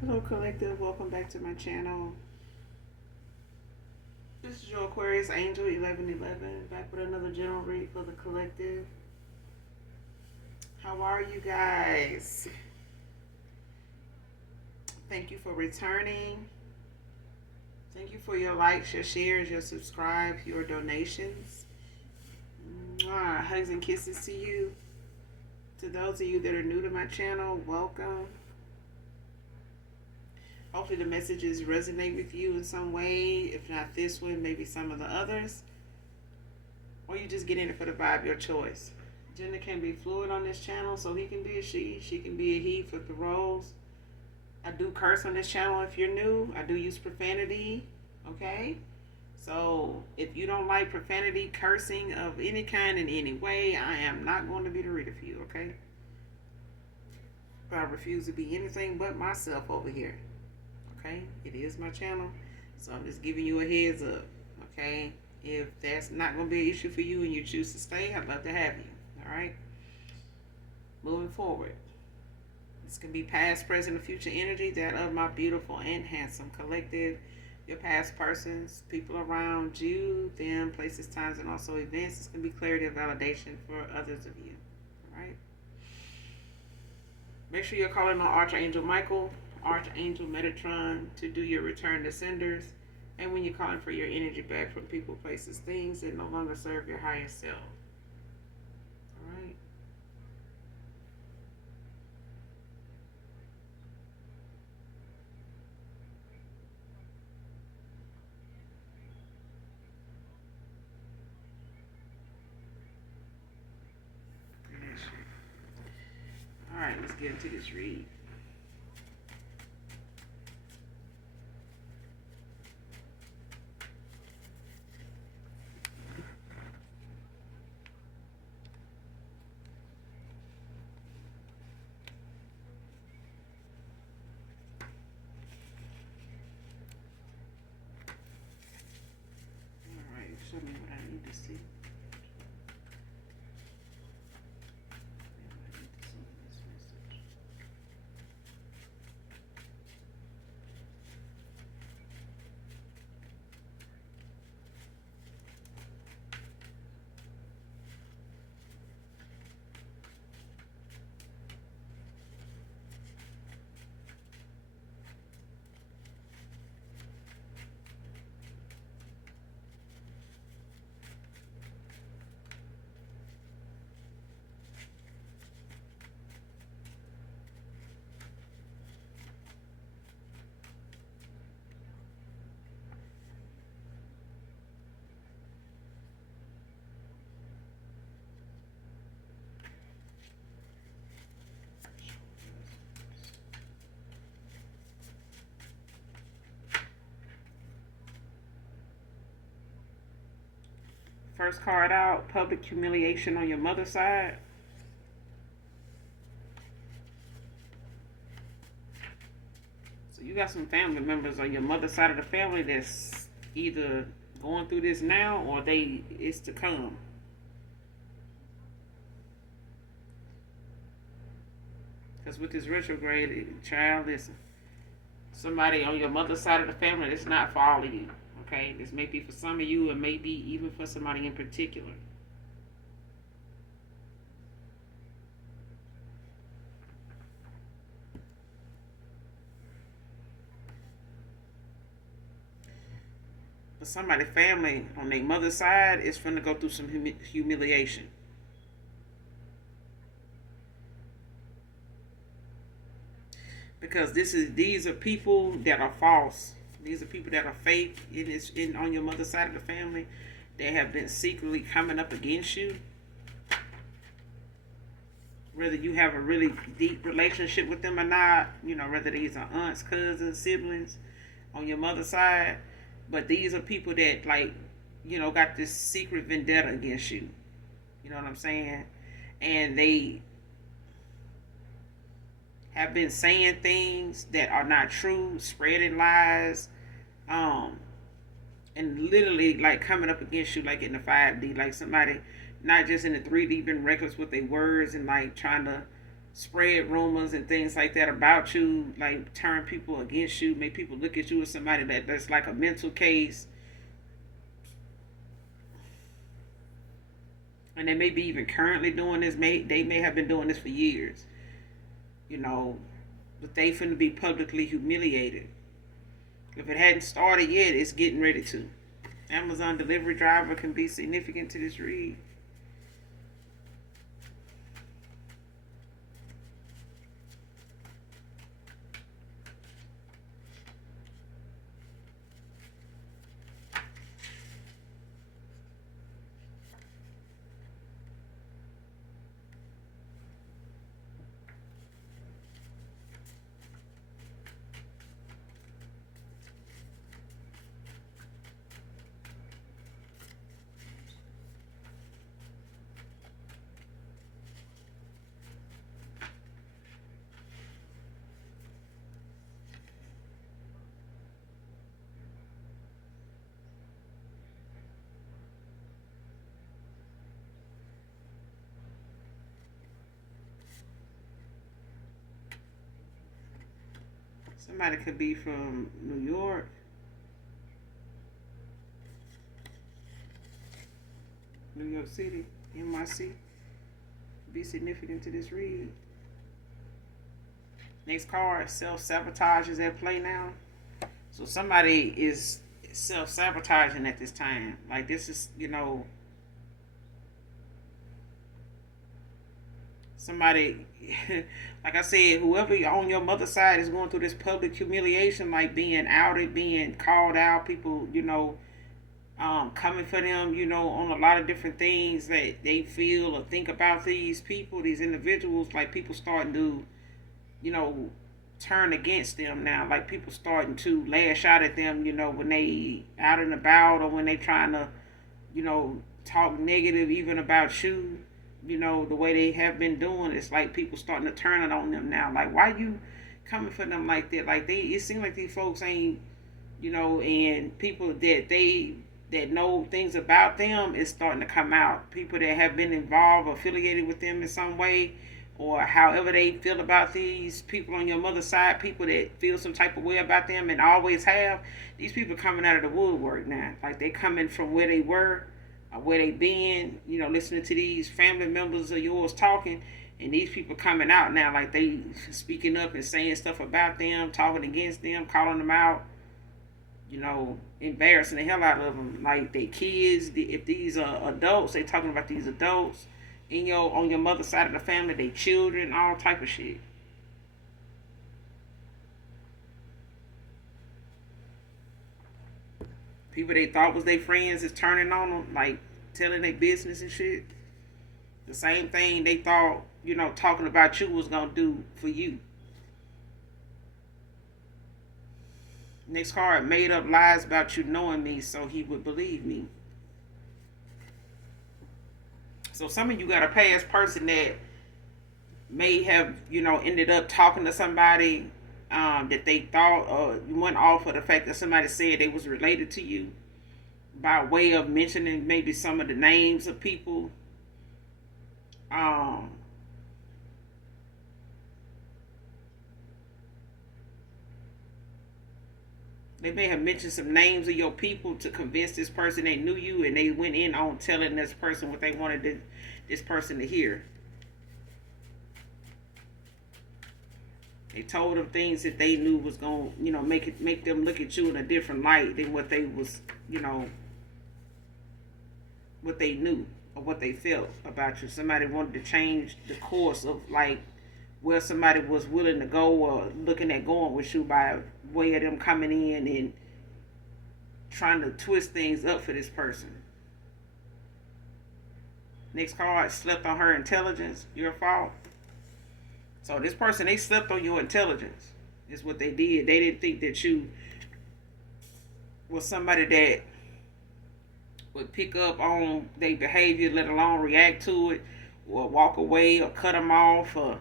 Hello collective, welcome back to my channel. This is your Aquarius Angel 1111 back with another general read for the collective. How are you guys? Thank you for returning. Thank you for your likes, your shares, your subscribes, your donations. Hugs and kisses to you. To those of you that are new to my channel, welcome. Hopefully the messages resonate with you in some way. If not this one, maybe some of the others. Or you just get in it for the vibe, your choice. Gender can be fluid on this channel, so he can be a she can be a he, flip the roles. I do curse on this channel if you're new. I do use profanity, okay? So if you don't like profanity, cursing of any kind in any way, I am not going to be the reader for you, okay? I refuse to be anything but myself over here, okay? It is my channel, so I'm just giving you a heads up, okay? If that's not going to be an issue for you and you choose to stay, I'd love to have you, all right? Moving forward. This can be past, present, or future energy, that of my beautiful and handsome collective, your past persons, people around you, them, places, times, and also events. This can be clarity and validation for others of you, all right? Make sure you're calling on Archangel Michael, Archangel Metatron to do your return to senders. And when you're calling for your energy back from people, places, things that no longer serve your higher self. All right. All right, let's get into this read. All right, show me what I need to see. First card out, public humiliation on your mother's side. So you got some family members on your mother's side of the family that's either going through this now or it's to come. Because with this retrograde, child, listen, somebody on your mother's side of the family that's not for all of you. Okay, this may be for some of you, and maybe even for somebody in particular. But somebody family on their mother's side is going to go through some humiliation. Because these are people that are false. These are people that are fake on your mother's side of the family. They have been secretly coming up against you. Whether you have a really deep relationship with them or not, whether these are aunts, cousins, siblings on your mother's side. But these are people that, got this secret vendetta against you. You know what I'm saying? And they have been saying things that are not true, spreading lies, and literally like coming up against you like in the 5D, like somebody not just in the 3D being reckless with their words and like trying to spread rumors and things like that about you, like turn people against you, make people look at you as somebody that's like a mental case. And they may be even currently doing this. They may have been doing this for years, you know, but they finna be publicly humiliated. If it hadn't started yet, it's getting ready to. Amazon delivery driver can be significant to this read. Somebody could be from New York, New York City, NYC. Be significant to this read. Next card, self-sabotage is at play now. So somebody is self-sabotaging at this time. Like this is, somebody, like I said, whoever on your mother's side is going through this public humiliation, like being outed, being called out, people, coming for them, on a lot of different things that they feel or think about these people, these individuals, like people starting to, turn against them now. Like people starting to lash out at them, when they out and about or when they trying to, talk negative even about you, the way they have been doing. It's like people starting to turn it on them now. Like, why you coming for them like that? Like it seems like these folks ain't, and people that know things about them is starting to come out. People that have been involved or affiliated with them in some way, or however they feel about these people on your mother's side, people that feel some type of way about them and always have, these people coming out of the woodwork now. Like they coming from where they were, or where they been, listening to these family members of yours talking, and these people coming out now, like they speaking up and saying stuff about them, talking against them, calling them out, embarrassing the hell out of them. Like they kids, if these are adults, they talking about these adults on your mother's side of the family, they children, all type of shit. People they thought was their friends is turning on them, like telling their business and shit. The same thing they thought, talking about you was gonna do for you. Next card, made up lies about you knowing me so he would believe me. So some of you got a past person that may have, ended up talking to somebody that they thought you went off of the fact that somebody said they was related to you by way of mentioning maybe some of the names of people. They may have mentioned some names of your people to convince this person they knew you, and they went in on telling this person what they wanted this person to hear. They told them things that they knew was going to, make them look at you in a different light than what they was, what they knew or what they felt about you. Somebody wanted to change the course of like where somebody was willing to go or looking at going with you by way of them coming in and trying to twist things up for this person. Next card, slept on her intelligence. Your fault. So this person, they slept on your intelligence. Is what they did. They didn't think that you was somebody that would pick up on their behavior, let alone react to it, or walk away, or cut them off, or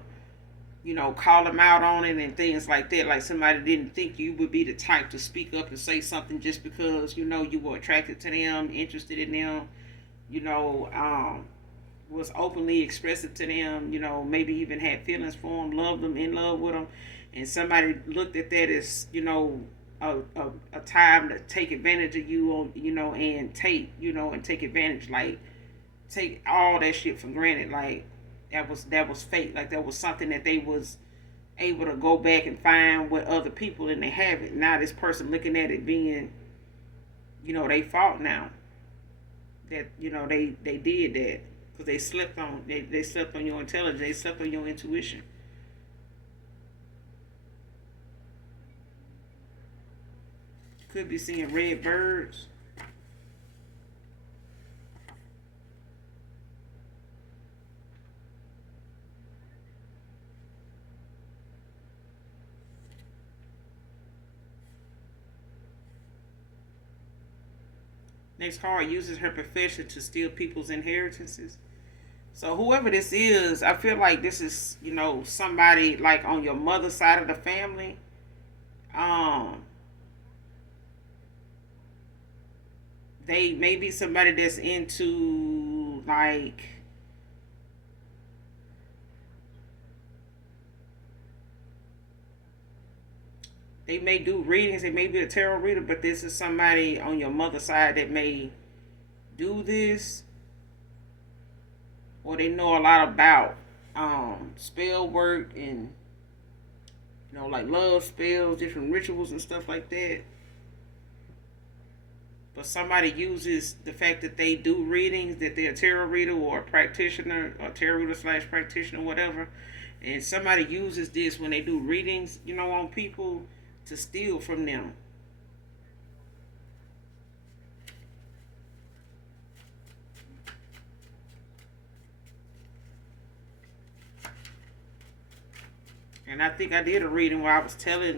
call them out on it and things like that. Like somebody didn't think you would be the type to speak up and say something just because you were attracted to them, interested in them, was openly expressive to them, maybe even had feelings for them, loved them, in love with them, and somebody looked at that as, a time to take advantage of you on, and take advantage, like take all that shit for granted, like that was fake, like that was something that they was able to go back and find with other people and they have it. Now this person looking at it being, they fault now that they did that because they slept on your intelligence, they slept on your intuition. Could be seeing red birds. Next card, uses her profession to steal people's inheritances. So whoever this is, I feel like this is, somebody like on your mother's side of the family. Um, they may be somebody that's into like they may do readings, they may be a tarot reader, but this is somebody on your mother's side that may do this, or they know a lot about spell work and like love spells, different rituals and stuff like that. But somebody uses the fact that they do readings, that they're a tarot reader or a practitioner, or tarot reader slash practitioner, whatever. And somebody uses this when they do readings, on people to steal from them. And I think I did a reading where I was telling,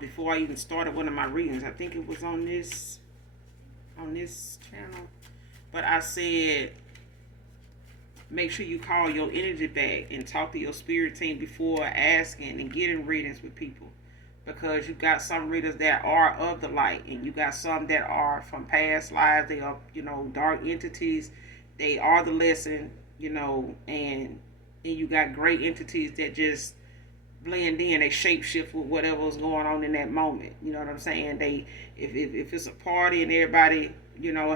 before I even started one of my readings. I think it was on this channel. But I said, make sure you call your energy back and talk to your spirit team before asking and getting readings with people. Because you got some readers that are of the light, and you got some that are from past lives. They are, dark entities. They are the lesson, and you got great entities that just blend in. They shape shift with whatever's going on in that moment. You know what I'm saying? If it's a party and everybody,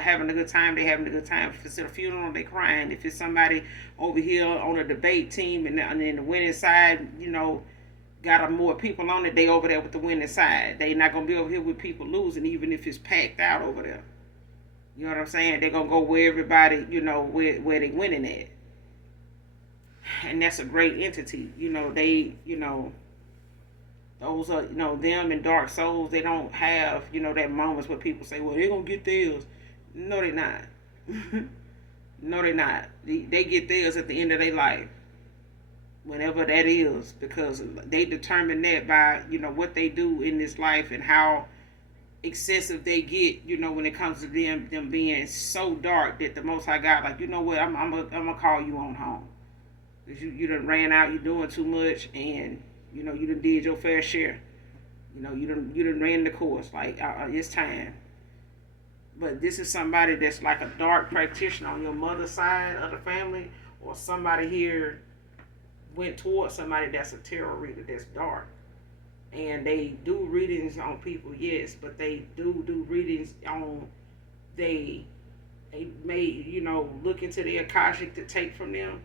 having a good time, they having a good time. If it's at a funeral, they crying. If it's somebody over here on a debate team and then the winning side, got more people on it, they over there with the winning side. They not gonna be over here with people losing, even if it's packed out over there. You know what I'm saying? They're gonna go where everybody, where they winning at. And that's a great entity. Those are, them and dark souls. They don't have, that moments where people say, well, they're gonna get theirs. No, they're not. No, they're not. They get theirs at the end of their life, whenever that is, because they determine that by, what they do in this life and how excessive they get, when it comes to them being so dark that the Most High God, like, you know what, I'm gonna call you on home. Because you done ran out, you doing too much, and, you done did your fair share. You done ran the course. Like, it's time. But this is somebody that's like a dark practitioner on your mother's side of the family, or somebody here went towards somebody that's a tarot reader that's dark. And they do readings on people, yes, but they do readings on, they may, look into the Akashic to take from them.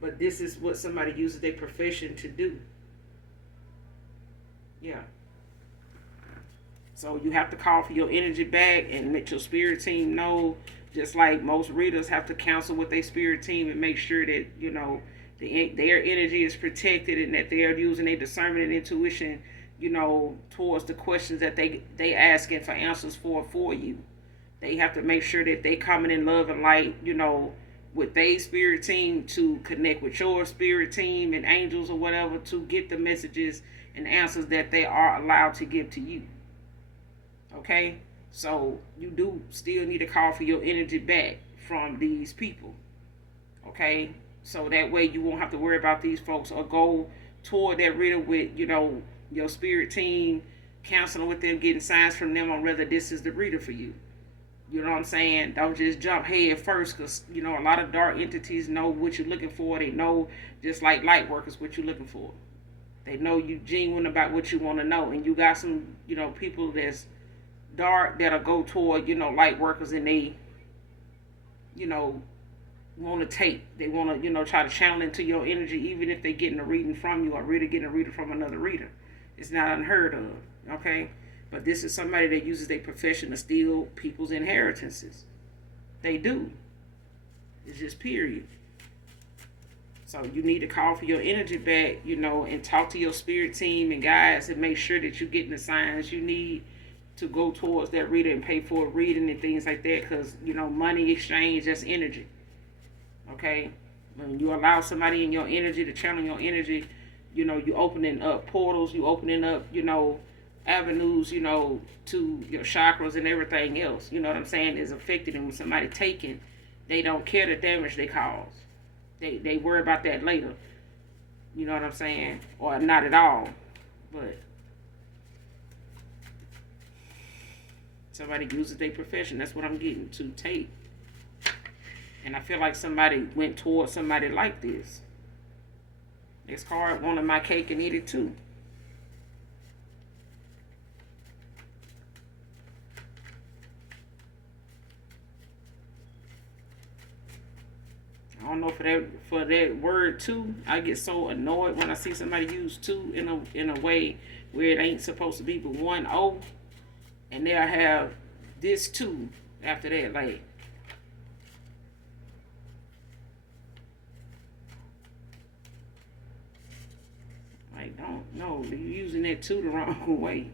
But this is what somebody uses their profession to do. Yeah. So you have to call for your energy back and let your spirit team know, just like most readers have to counsel with their spirit team and make sure that, their energy is protected and that they're using their discernment and intuition, towards the questions that they asking for answers for you. They have to make sure that they coming in love and light, with their spirit team to connect with your spirit team and angels or whatever to get the messages and answers that they are allowed to give to you. Okay? So you do still need to call for your energy back from these people. Okay? So that way you won't have to worry about these folks, or go toward that reader with, your spirit team, counseling with them, getting signs from them on whether this is the reader for you. You know what I'm saying? Don't just jump head first, because, you know, a lot of dark entities know what you're looking for. They know, just like light workers, what you're looking for. They know you genuine about what you want to know. And you got some, you know, people that's dark that'll go toward, you know, light workers, and they, you know, want to take. They want to, you know, try to channel into your energy, even if they're getting a reading from you or really getting a reading from another reader. It's not unheard of, okay? But this is somebody that uses their profession to steal people's inheritances. They do. It's just period. So you need to call for your energy back, you know, and talk to your spirit team and guides and make sure that you're getting the signs you need to go towards that reader and pay for a reading and things like that. Because, you know, money exchange, that's energy. Okay? When you allow somebody in your energy to channel your energy, you know, you opening up portals, you opening up, you know, avenues, you know, to your chakras and everything else. You know what I'm saying? Is affected. And when somebody taking, they don't care the damage they cause. They worry about that later. You know what I'm saying? Or not at all. But somebody uses their profession. That's what I'm getting to take. And I feel like somebody went towards somebody like this. This card wanted my cake and eat it too. I don't know, for that word two, I get so annoyed when I see somebody use two in a way where it ain't supposed to be but one O, and they'll have this two after that. Like don't, no, you're using that two the wrong way.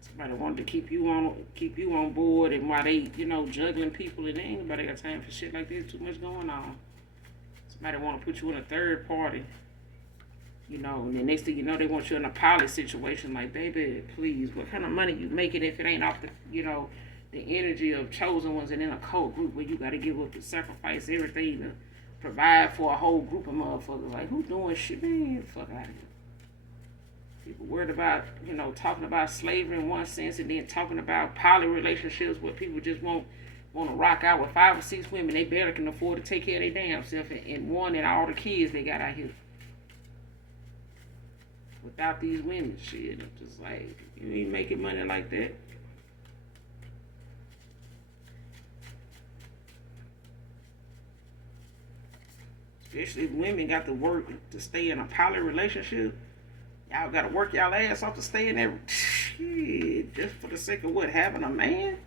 Somebody wanted to keep you on board, and while they, you know, juggling people, and ain't nobody got time for shit like this. Too much going on. Somebody want to put you in a third party, you know, and the next thing you know, they want you in a pilot situation. Like, baby, please, what kind of money you making if it ain't off the, you know, the energy of chosen ones, and in a cult group where you got to give up and sacrifice everything to provide for a whole group of motherfuckers? Like, who doing shit, man? Fuck out of here. People worried about, you know, talking about slavery in one sense, and then talking about poly relationships where people just want to rock out with 5 or 6 women. They barely can afford to take care of their damn self, and one and all the kids they got out here. Without these women, shit, I'm just like, you ain't making money like that. Especially if women got to work to stay in a poly relationship. Y'all gotta work y'all ass off to stay in there. Shit, just for the sake of what, having a man?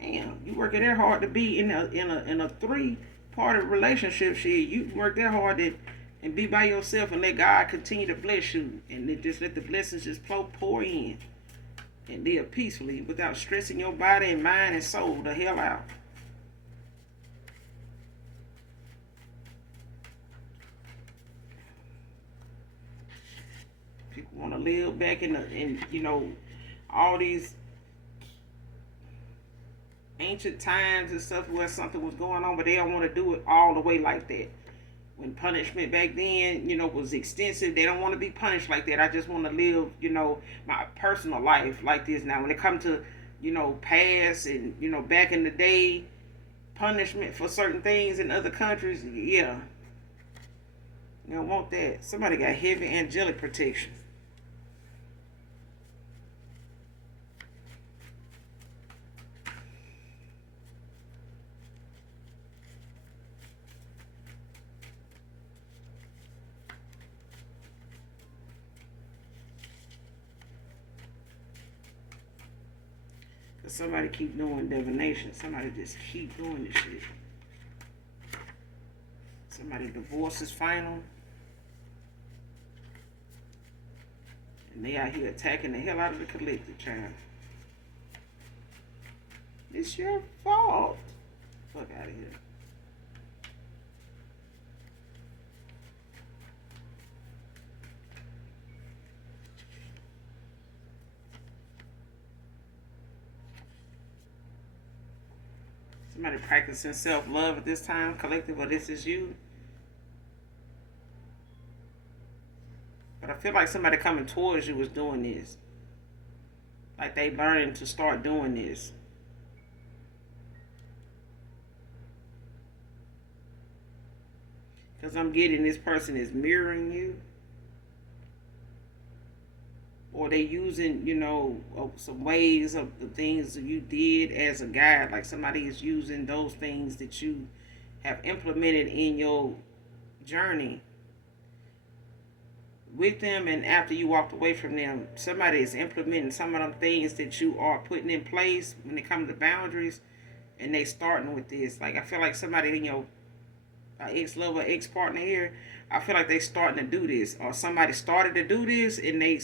Damn, you working that hard to be in a 3-party relationship. Shit, you work that hard to, and be by yourself, and let God continue to bless you, and then just let the blessings just pour in, and live peacefully without stressing your body and mind and soul the hell out. People want to live back in you know, all these ancient times and stuff where something was going on, but they don't want to do it all the way like that. When punishment back then, you know, was extensive, they don't want to be punished like that. I just want to live, you know, my personal life like this. Now, when it comes to, you know, past and, you know, back in the day, punishment for certain things in other countries, yeah, you don't want that. Somebody got heavy angelic protection. Somebody keep doing divination. Somebody just keep doing this shit. Somebody divorce is final. And they out here attacking the hell out of the collective, child. It's your fault. Fuck out of here. Somebody practicing self-love at this time, collective, or this is you. feel like somebody coming towards you is doing this. Like they learning to start doing this. Because I'm getting this person is mirroring you. Or they using, some ways of the things that you did as a guide. Like somebody is using those things that you have implemented in your journey with them, and after you walked away from them, somebody is implementing some of them things that you are putting in place when it comes to boundaries, and they starting with this. Like I feel like somebody in your ex-lover, ex-partner here, I feel like they starting to do this, or somebody started to do this, and they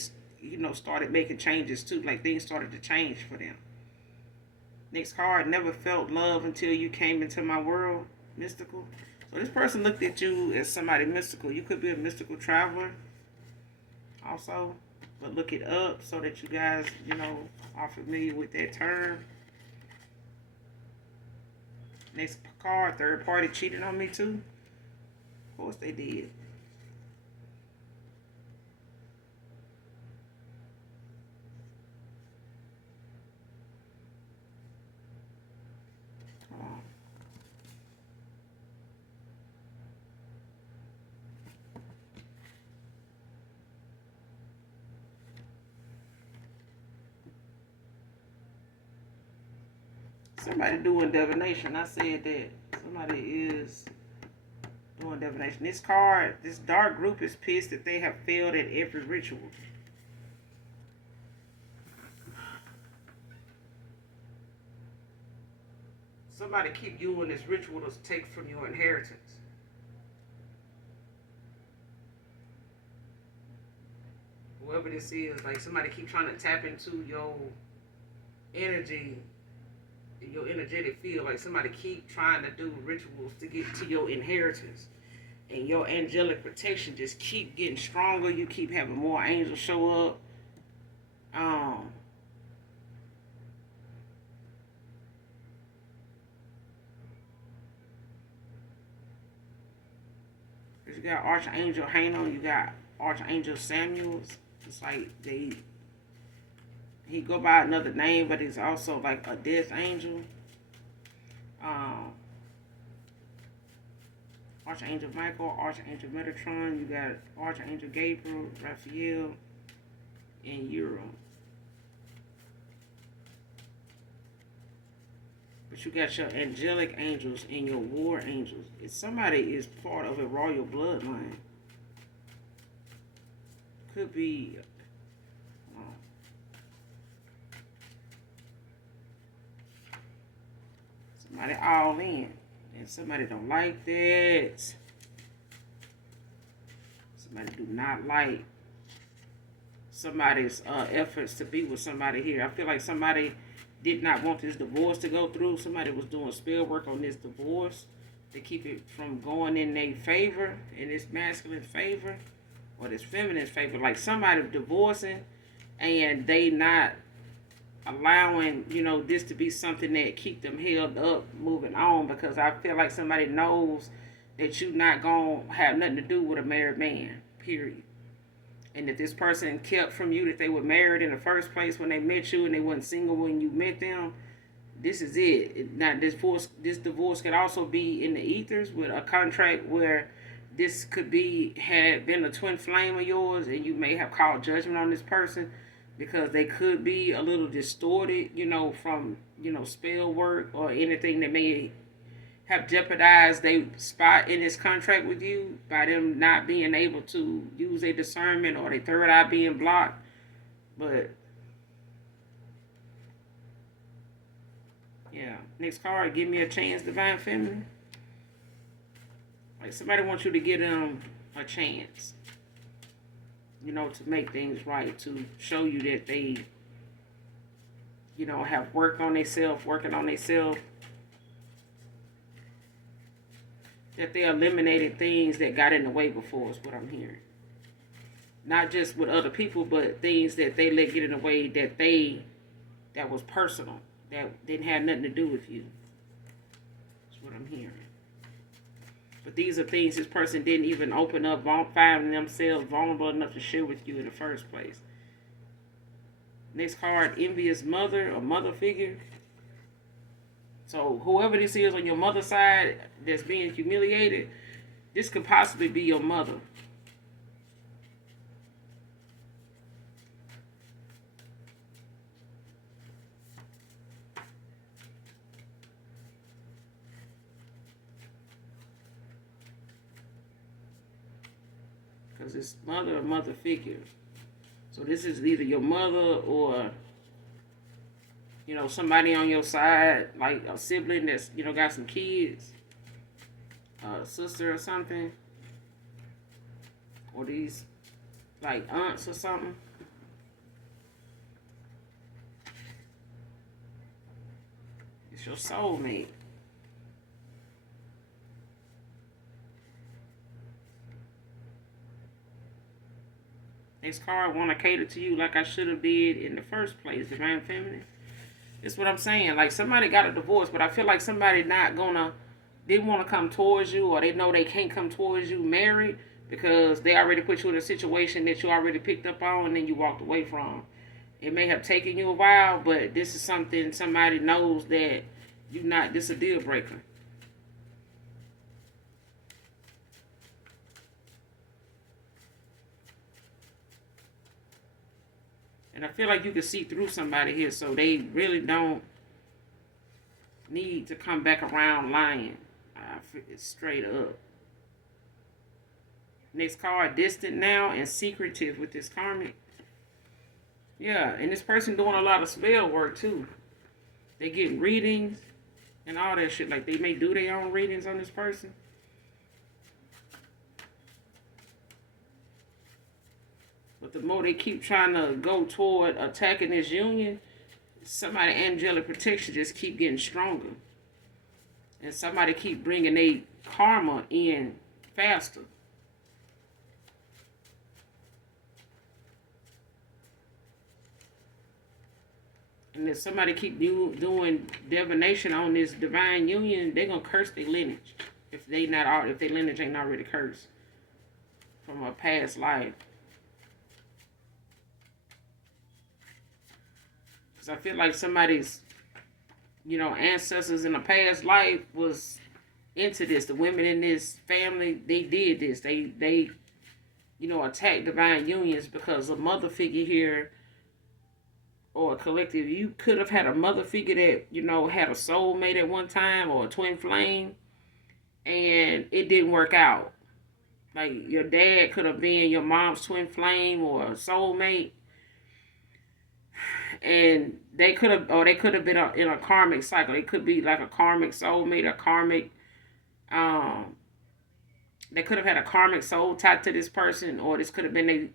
started making changes too. Like things started to change for them. Next card, never felt love until you came into my world. Mystical. So this person looked at you as somebody mystical. You could be a mystical traveler also, but look it up so that you guys, are familiar with that term. Next card, third party cheated on me too. Of course they did. Somebody doing divination. I said that somebody is doing divination. This card, this dark group is pissed that they have failed at every ritual. Somebody keep doing this ritual to take from your inheritance. Whoever this is, like somebody keep trying to tap into your energy, your energetic field. Like somebody keep trying to do rituals to get to your inheritance, and your angelic protection just keep getting stronger. You keep having more angels show up. You got Archangel Hano, you got Archangel Samuels. It's like he go by another name, but he's also like a death angel. Archangel Michael, Archangel Metatron, you got Archangel Gabriel, Raphael, and Uriel. But you got your angelic angels and your war angels. If somebody is part of a royal bloodline, could be somebody all in, and somebody don't like that. Somebody do not like somebody's efforts to be with somebody here. I feel like somebody did not want this divorce to go through. Somebody was doing spell work on this divorce to keep it from going in their favor, in this masculine favor or this feminine favor. Like somebody divorcing and they not allowing, this to be something that keep them held up moving on, because I feel like somebody knows that you not going to have nothing to do with a married man, period. And if this person kept from you that they were married in the first place when they met you and they weren't single when you met them, this is it. Now, this divorce could also be in the ethers with a contract where this could had been a twin flame of yours, and you may have called judgment on this person because they could be a little distorted, from, spell work or anything that may have jeopardized their spot in this contract with you by them not being able to use their discernment or their third eye being blocked. But yeah, next card, give me a chance, Divine Feminine. Like somebody wants you to give them a chance, to make things right, to show you that they, have worked on themselves, working on themselves, that they eliminated things that got in the way before is what I'm hearing. Not just with other people, but things that they let get in the way that was personal, that didn't have nothing to do with you. That's what I'm hearing. But these are things this person didn't even open up, finding themselves vulnerable enough to share with you in the first place. Next card, envious mother or mother figure. So whoever this is on your mother's side that's being humiliated, this could possibly be your mother. Because it's mother or mother figure. So this is either your mother or, somebody on your side, like a sibling that's, got some kids, a sister or something, or these, like, aunts or something. It's your soulmate. This card want to cater to you like I should have did in the first place, divine feminine. That's what I'm saying. Like, somebody got a divorce, but I feel like somebody didn't want to come towards you, or they know they can't come towards you married because they already put you in a situation that you already picked up on and then you walked away from. It may have taken you a while, but this is something somebody knows that this is a deal breaker. And I feel like you can see through somebody here, so they really don't need to come back around lying. It's straight up. Next card, distant now and secretive with this karmic. Yeah, and this person doing a lot of spell work too. They getting readings and all that shit. Like, they may do their own readings on this person. But the more they keep trying to go toward attacking this union, somebody angelic protection just keep getting stronger. And somebody keep bringing their karma in faster. And if somebody keep doing divination on this divine union, they're going to curse their lineage. If their lineage ain't already cursed from a past life. I feel like somebody's, ancestors in a past life was into this. The women in this family, they did this. They attacked divine unions because a mother figure here or a collective. You could have had a mother figure that, had a soulmate at one time or a twin flame, and it didn't work out. Like, your dad could have been your mom's twin flame or a soulmate. And they could have been in a karmic cycle. They could be like a karmic soulmate, a karmic, they could have had a karmic soul tied to this person, or this could have been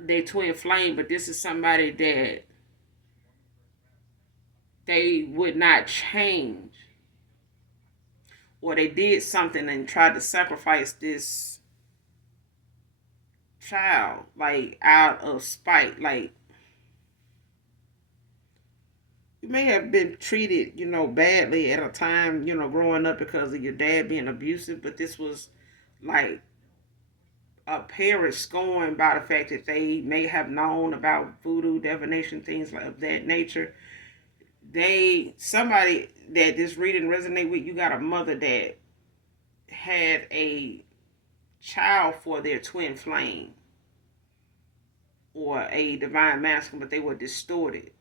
their twin flame. But this is somebody that they would not change, or they did something and tried to sacrifice this child, like, out of spite. Like, you may have been treated, badly at a time, growing up because of your dad being abusive, but this was like a parent scorned by the fact that they may have known about voodoo, divination, things like that nature. Somebody that this reading resonate with, you got a mother that had a child for their twin flame or a divine masculine, but they were distorted.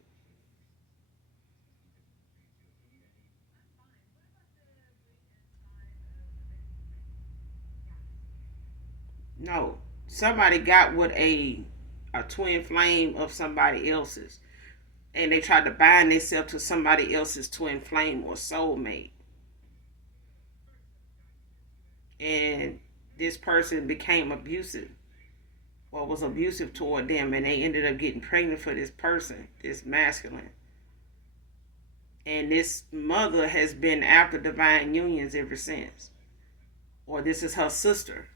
No, somebody got with a twin flame of somebody else's, and they tried to bind themselves to somebody else's twin flame or soulmate, and this person became abusive or was abusive toward them, and they ended up getting pregnant for this person, this masculine. And this mother has been after divine unions ever since. Or this is her sister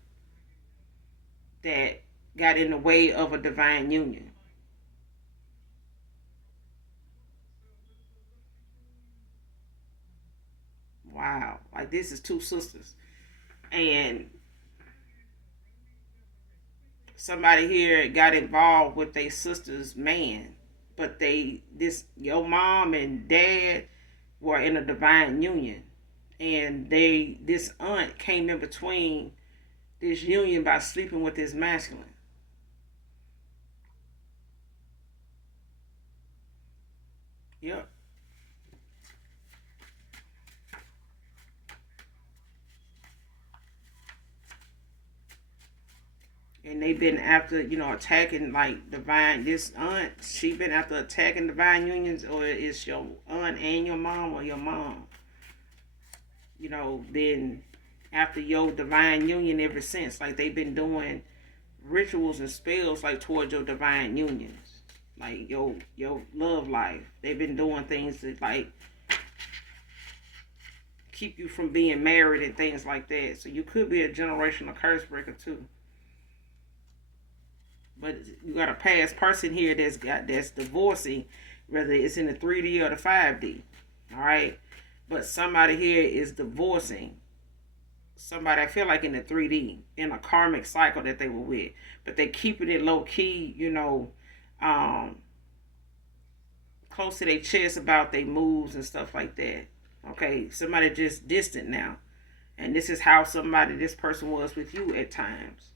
that got in the way of a divine union. Wow. Like this is two sisters, and somebody here got involved with their sister's man, but your mom and dad were in a divine union, and this aunt came in between this union by sleeping with this masculine. Yep. And they've been after, attacking like divine. This aunt, she been after attacking divine unions, or it's your aunt and your mom, or your mom, been after your divine union ever since. Like they've been doing rituals and spells like towards your divine unions, like your love life. They've been doing things that like keep you from being married and things like that. So you could be a generational curse breaker too. But you got a past person here that's divorcing, whether it's in the 3D or the 5D. All right, but somebody here is divorcing somebody, I feel like in the 3D, in a karmic cycle that they were with, but they keeping it low key, um, close to their chest about their moves and stuff like that. Okay, somebody just distant now, and this is how this person was with you at times.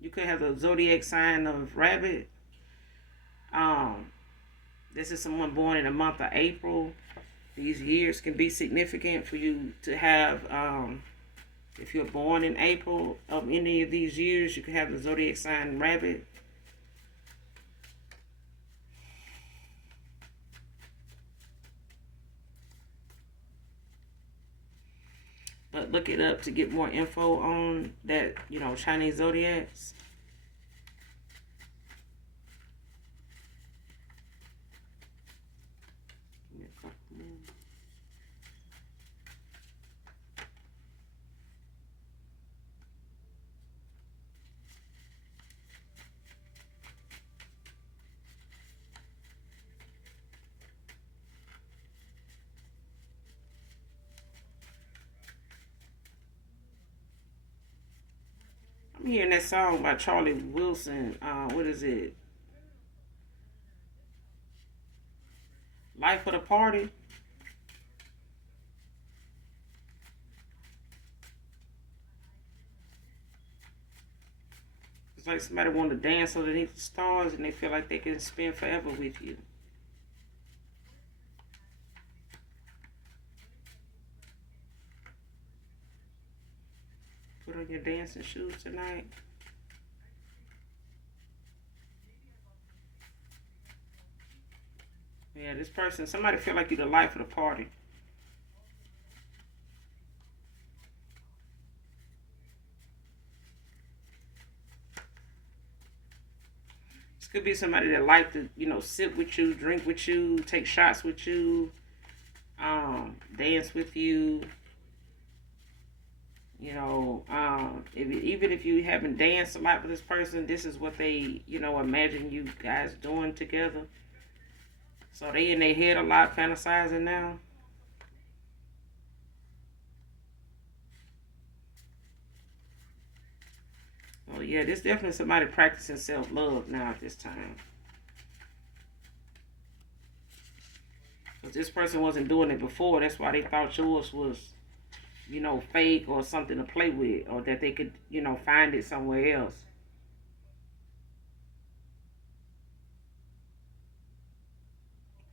You could have the zodiac sign of rabbit. Um, this is someone born in the month of April. These years can be significant for you to have. If you're born in April of any of these years, you can have the zodiac sign rabbit. But look it up to get more info on that, Chinese zodiacs. I'm hearing that song by Charlie Wilson. What is it? Life of the Party. It's like somebody want to dance underneath the stars and they feel like they can spend forever with you. Put on your dancing shoes tonight. Yeah, this person, somebody feel like you're the life of the party. This could be somebody that like to, sit with you, drink with you, take shots with you, dance with you. Even if you haven't danced a lot with this person, this is what they, imagine you guys doing together. So they in their head a lot, fantasizing now. Oh yeah, this definitely somebody practicing self-love now at this time. Because this person wasn't doing it before. That's why they thought yours was, fake or something to play with. Or that they could, find it somewhere else.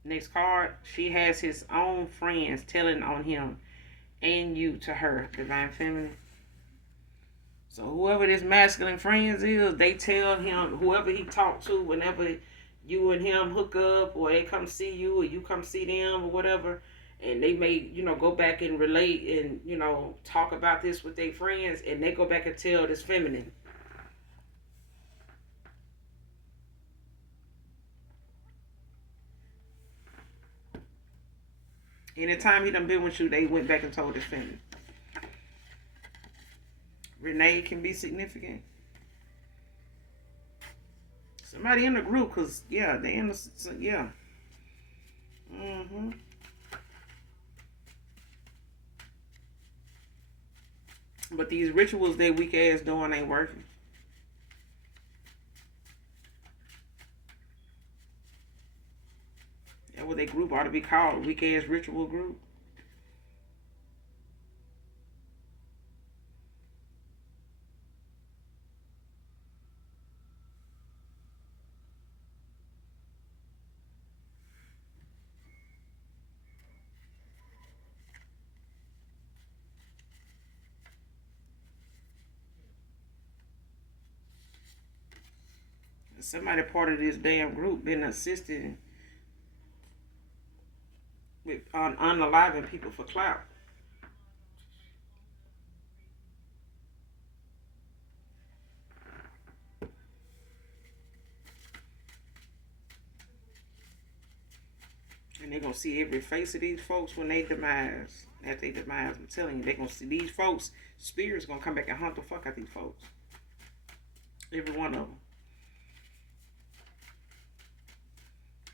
Next card, she has his own friends telling on him and you to her, divine feminine. So whoever this masculine friends is, they tell him, whoever he talked to, whenever you and him hook up, or they come see you, or you come see them, or whatever, and they may, go back and relate and, talk about this with their friends, and they go back and tell this feminine. Anytime he done been with you, they went back and told his feminine. Renee can be significant. Somebody in the group, because, yeah, they in the, yeah. Mm-hmm. But these rituals that weak ass doing ain't working. That's what they group ought to be called, weak ass ritual group. Somebody part of this damn group been assisting with unaliving people for clout. And they're gonna see every face of these folks when they demise. At their demise, I'm telling you, they're gonna see these folks. Spirits gonna come back and hunt the fuck out these folks. Every one of them.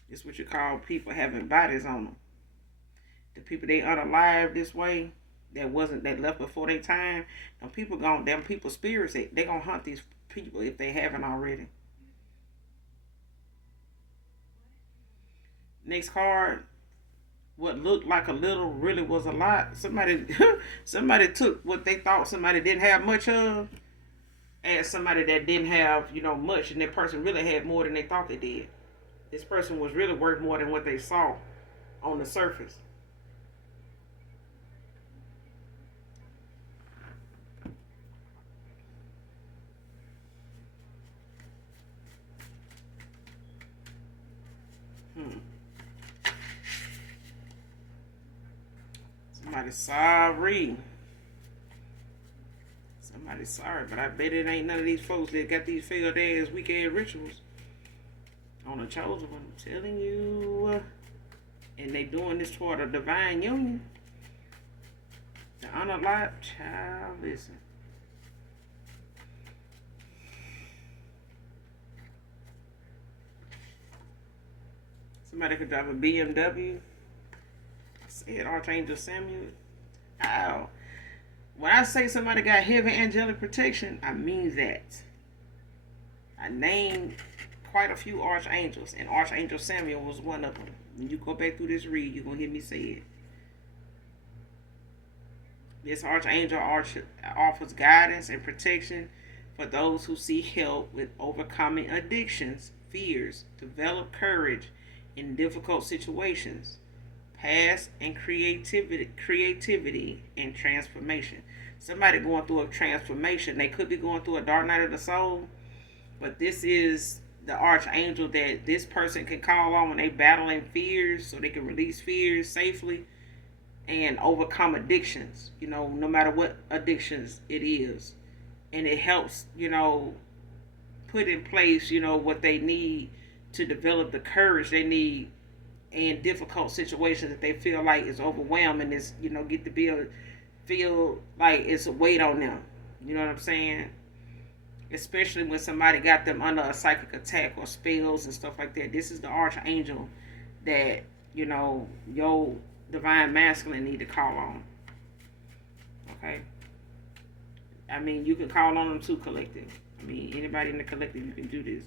It's what you call people having bodies on them. The people they unalive this way, that left before their time. Them people spirits, they gonna hunt these people if they haven't already. Next card, what looked like a little really was a lot. Somebody somebody took what they thought somebody didn't have much of, as somebody that didn't have, much, and that person really had more than they thought they did. This person was really worth more than what they saw on the surface. Hmm. Somebody's sorry. Somebody's sorry, but I bet it ain't none of these folks that got these failed ass weak ass rituals on the chosen one. I'm telling you. And they doing this toward a divine union. The unalive child, listen. Somebody could drive a BMW. I said Archangel Samuel. Ow. When I say somebody got heavy angelic protection, I mean that. I named quite a few archangels, and Archangel Samuel was one of them. When you go back through this read, you're going to hear me say it. This archangel offers guidance and protection for those who seek help with overcoming addictions, fears, develop courage in difficult situations, past and creativity and transformation. Somebody going through a transformation. They could be going through a dark night of the soul, but this is the archangel that this person can call on when they battling fears, so they can release fears safely and overcome addictions, no matter what addictions it is. And it helps, put in place, what they need to develop the courage they need in difficult situations that they feel like is overwhelming. Is, get to feel like it's a weight on them. You know what I'm saying? Especially when somebody got them under a psychic attack or spells and stuff like that. This is the archangel that, your divine masculine need to call on. Okay? I mean, you can call on them too, collective. I mean, anybody in the collective, you can do this.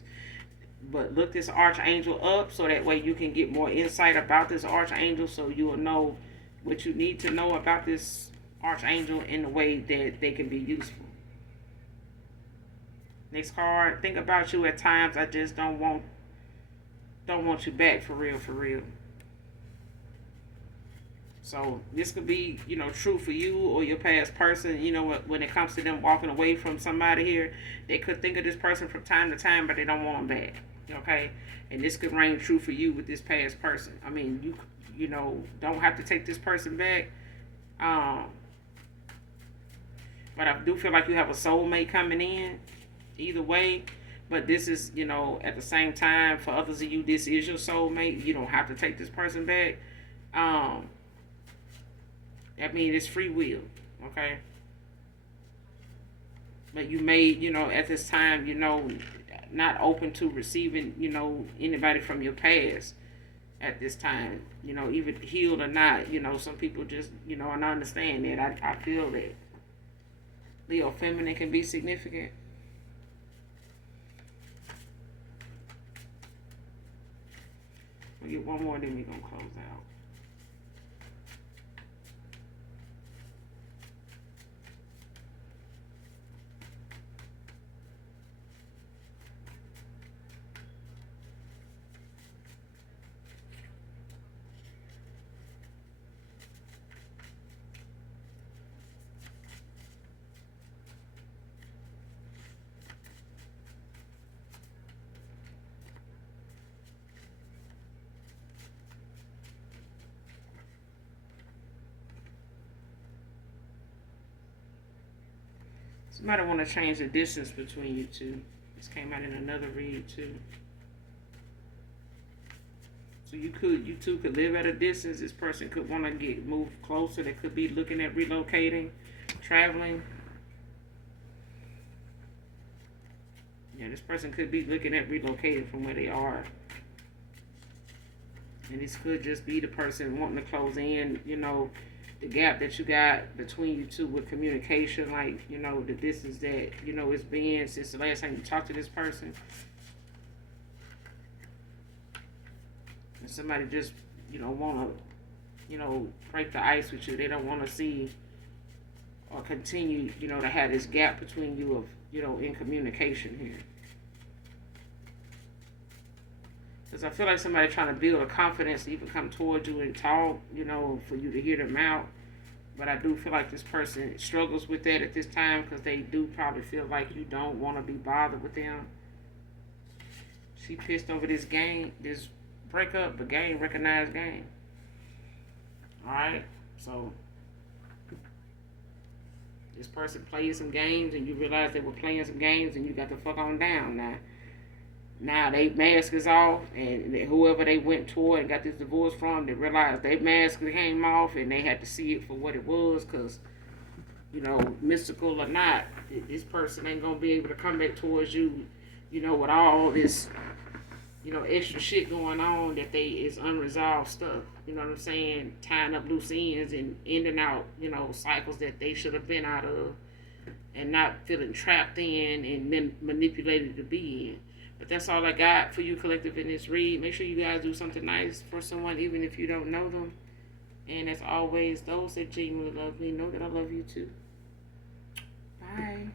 But look this archangel up so that way you can get more insight about this archangel, so you will know what you need to know about this archangel in a way that they can be useful. Next card, think about you at times. I just don't want you back, for real, for real. So this could be, true for you or your past person. When it comes to them walking away from somebody here, they could think of this person from time to time, but they don't want them back. Okay, and this could ring true for you with this past person. I mean, you don't have to take this person back. But I do feel like you have a soulmate coming in. Either way, but this is, at the same time, for others of you, this is your soulmate. You don't have to take this person back. I mean, it's free will, okay? But you may, at this time, not open to receiving, anybody from your past at this time, even healed or not. Some people just, and I understand that. I feel that. Leo feminine can be significant. We'll get one more, then we're going to close out. Somebody want to change the distance between you two. This came out in another read too. So you two could live at a distance. This person could want to get moved closer. They could be looking at relocating, traveling. Yeah, this person could be looking at relocating from where they are. And this could just be the person wanting to close in, the gap that you got between you two with communication, like, the distance that, it's been since the last time you talked to this person. And somebody just, want to, break the ice with you. They don't want to see or continue, to have this gap between you of, in communication here. Because I feel like somebody trying to build a confidence to even come towards you and talk, for you to hear them out. But I do feel like this person struggles with that at this time because they do probably feel like you don't want to be bothered with them. She pissed over this game, this breakup, but game, recognized game. Alright? So, this person played some games and you realize they were playing some games and you got the fuck on down now. Now they mask is off, and whoever they went toward and got this divorce from, they realized their mask came off, and they had to see it for what it was. Cause, mystical or not, this person ain't gonna be able to come back towards you, with all this, extra shit going on that is unresolved stuff. You know what I'm saying? Tying up loose ends and ending out, cycles that they should have been out of, and not feeling trapped in and then manipulated to be in. But that's all I got for you, collective, in this read. Make sure you guys do something nice for someone, even if you don't know them. And as always, those that genuinely love me know that I love you too. Bye.